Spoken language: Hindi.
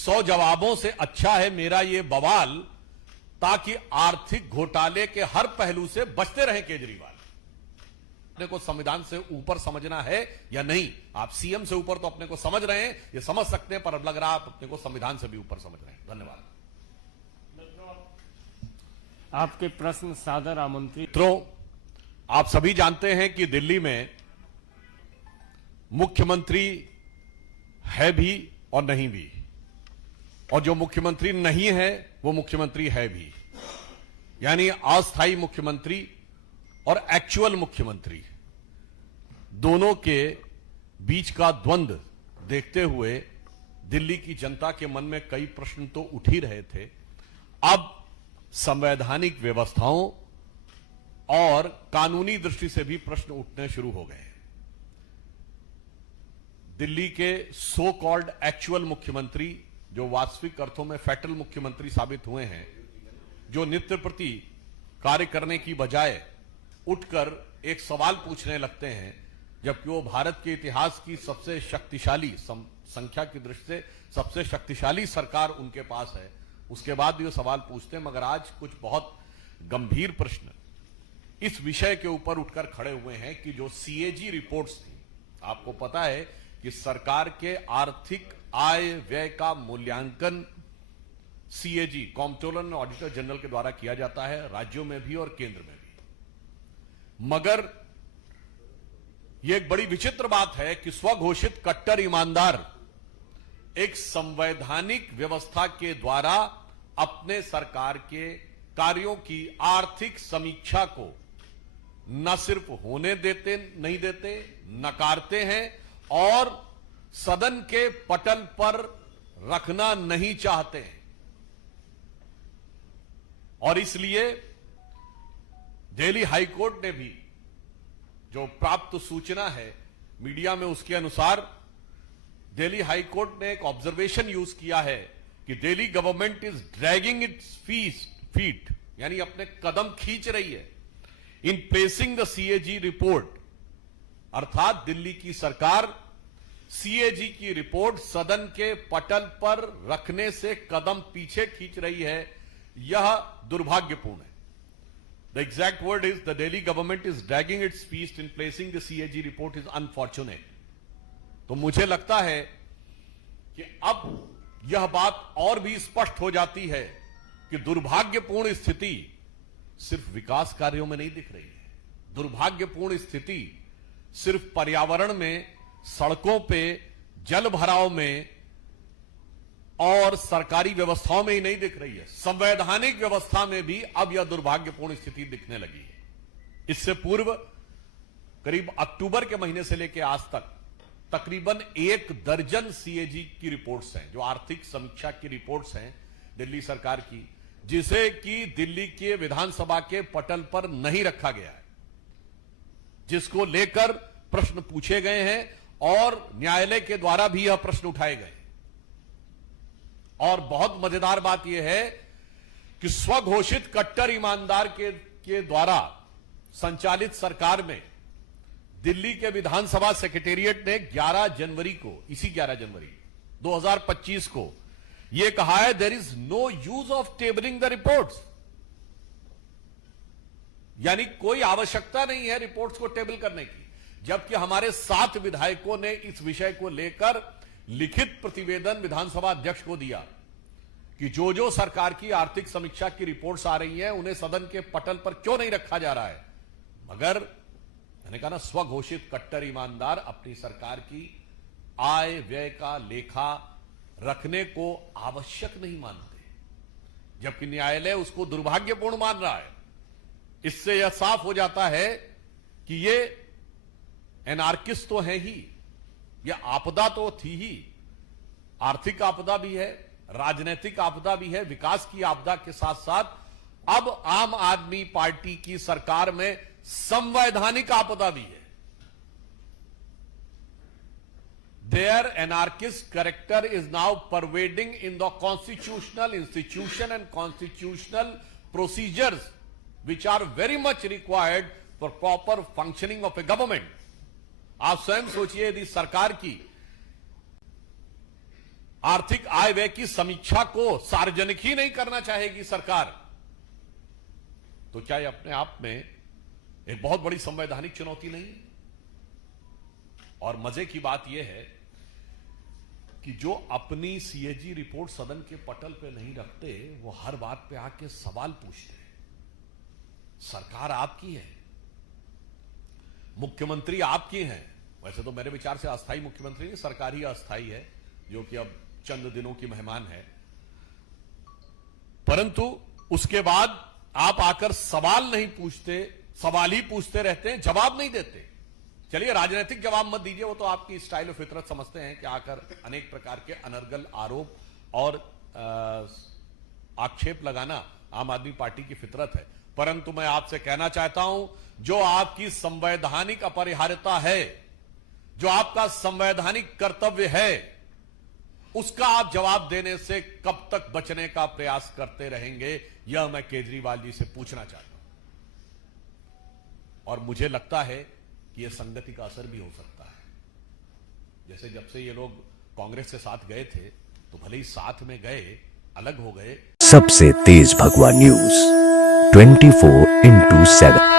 100 जवाबों से अच्छा है मेरा ये बवाल, ताकि आर्थिक घोटाले के हर पहलू से बचते रहें केजरीवाल। अपने को संविधान से ऊपर समझना है या नहीं? आप सीएम से ऊपर तो अपने को समझ रहे हैं, ये समझ सकते हैं, पर अब लग रहा है आप अपने को संविधान से भी ऊपर समझ रहे हैं। धन्यवाद। आपके प्रश्न सादर आमंत्रित। मित्रों, आप सभी जानते हैं कि दिल्ली में मुख्यमंत्री है भी और नहीं भी, और जो मुख्यमंत्री नहीं है वो मुख्यमंत्री है भी, यानी अस्थायी मुख्यमंत्री और एक्चुअल मुख्यमंत्री दोनों के बीच का द्वंद्व देखते हुए दिल्ली की जनता के मन में कई प्रश्न तो उठ ही रहे थे। अब संवैधानिक व्यवस्थाओं और कानूनी दृष्टि से भी प्रश्न उठने शुरू हो गए। दिल्ली के सो कॉल्ड एक्चुअल मुख्यमंत्री, जो वास्तविक अर्थों में फेटल मुख्यमंत्री साबित हुए हैं, जो नित्य प्रति कार्य करने की बजाय उठकर एक सवाल पूछने लगते हैं, जबकि वो भारत के इतिहास की सबसे शक्तिशाली, संख्या की दृष्टि से सबसे शक्तिशाली सरकार उनके पास है, उसके बाद भी वो सवाल पूछते हैं। मगर आज कुछ बहुत गंभीर प्रश्न इस विषय के ऊपर उठकर खड़े हुए हैं कि जो सीएजी रिपोर्ट्स थी, आपको पता है कि सरकार के आर्थिक आय व्यय का मूल्यांकन CAG, comptroller and auditor general के द्वारा किया जाता है, राज्यों में भी और केंद्र में भी। मगर यह एक बड़ी विचित्र बात है कि स्वघोषित कट्टर ईमानदार एक संवैधानिक व्यवस्था के द्वारा अपने सरकार के कार्यों की आर्थिक समीक्षा को न सिर्फ होने देते नहीं देते, नकारते हैं और सदन के पटल पर रखना नहीं चाहते हैं। और इसलिए दिल्ली हाईकोर्ट ने भी, जो प्राप्त सूचना है मीडिया में, उसके अनुसार दिल्ली हाईकोर्ट ने एक ऑब्जर्वेशन यूज किया है कि Delhi government is dragging its feet, यानी अपने कदम खींच रही है इन प्लेसिंग द सीएजी रिपोर्ट, अर्थात दिल्ली की सरकार सीएजी की रिपोर्ट सदन के पटल पर रखने से कदम पीछे खींच रही है। यह दुर्भाग्यपूर्ण है। The exact word is the Delhi government is dragging its feet in placing the CAG report is unfortunate. तो मुझे लगता है कि अब यह बात और भी स्पष्ट हो जाती है कि दुर्भाग्यपूर्ण स्थिति सिर्फ विकास कार्यों में नहीं दिख रही है। दुर्भाग्यपूर्ण स्थिति सिर्फ पर्यावरण में, सड़कों पे, जल भराव में और सरकारी व्यवस्थाओं में ही नहीं दिख रही है, संवैधानिक व्यवस्था में भी अब यह दुर्भाग्यपूर्ण स्थिति दिखने लगी है। इससे पूर्व करीब अक्टूबर के महीने से लेकर आज तक तकरीबन 1 दर्जन सीएजी की रिपोर्ट्स हैं, जो आर्थिक समीक्षा की रिपोर्ट्स हैं दिल्ली सरकार की, जिसे कि दिल्ली के विधानसभा के पटल पर नहीं रखा गया है, जिसको लेकर प्रश्न पूछे गए हैं और न्यायालय के द्वारा भी यह प्रश्न उठाए गए। और बहुत मजेदार बात यह है कि स्वघोषित कट्टर ईमानदार के द्वारा संचालित सरकार में दिल्ली के विधानसभा सेक्रेटेरिएट ने 11 जनवरी को, इसी 11 जनवरी 2025 को यह कहा है, there is no use of tabling the reports, यानी कोई आवश्यकता नहीं है रिपोर्ट्स को टेबल करने की। जबकि हमारे 7 विधायकों ने इस विषय को लेकर लिखित प्रतिवेदन विधानसभा अध्यक्ष को दिया कि जो जो सरकार की आर्थिक समीक्षा की रिपोर्ट्स आ रही हैं उन्हें सदन के पटल पर क्यों नहीं रखा जा रहा है। मगर मैंने कहा ना, स्वघोषित कट्टर ईमानदार अपनी सरकार की आय व्यय का लेखा रखने को आवश्यक नहीं मानते, जबकि न्यायालय उसको दुर्भाग्यपूर्ण मान रहा है। इससे यह साफ हो जाता है कि ये एनार्किस्ट तो है ही, यह आपदा तो थी ही, आर्थिक आपदा भी है, राजनीतिक आपदा भी है, विकास की आपदा के साथ साथ अब आम आदमी पार्टी की सरकार में संवैधानिक आपदा भी है। Their anarchist character is now pervading in the constitutional institution and constitutional procedures which are very much required for proper functioning of a government. आप स्वयं सोचिए, यदि सरकार की आर्थिक आय व्यय की समीक्षा को सार्वजनिक ही नहीं करना चाहेगी सरकार, तो क्या ये अपने आप में एक बहुत बड़ी संवैधानिक चुनौती नहीं है? और मजे की बात यह है कि जो अपनी सीएजी रिपोर्ट सदन के पटल पे नहीं रखते, वो हर बात पे आके सवाल पूछते हैं। सरकार आपकी है, मुख्यमंत्री आपकी हैं। वैसे तो मेरे विचार से अस्थायी मुख्यमंत्री नहीं, सरकार ही अस्थायी है, जो कि अब चंद दिनों की मेहमान है। परंतु उसके बाद आप आकर सवाल नहीं पूछते, सवाल ही पूछते रहते हैं, जवाब नहीं देते। चलिए, राजनीतिक जवाब मत दीजिए, वो तो आपकी स्टाइल ऑफ फितरत समझते हैं कि आकर अनेक प्रकार के अनर्गल आरोप और आक्षेप लगाना आम आदमी पार्टी की फितरत है। परंतु मैं आपसे कहना चाहता हूं, जो आपकी संवैधानिक अपरिहार्यता है, जो आपका संवैधानिक कर्तव्य है, उसका आप जवाब देने से कब तक बचने का प्रयास करते रहेंगे, यह मैं केजरीवाल जी से पूछना चाहता हूं। और मुझे लगता है कि यह संगति का असर भी हो सकता है। जैसे जब से ये लोग कांग्रेस के साथ गए थे, तो भले ही साथ में गए, अलग हो गए। सबसे तेज भगवा न्यूज 24/7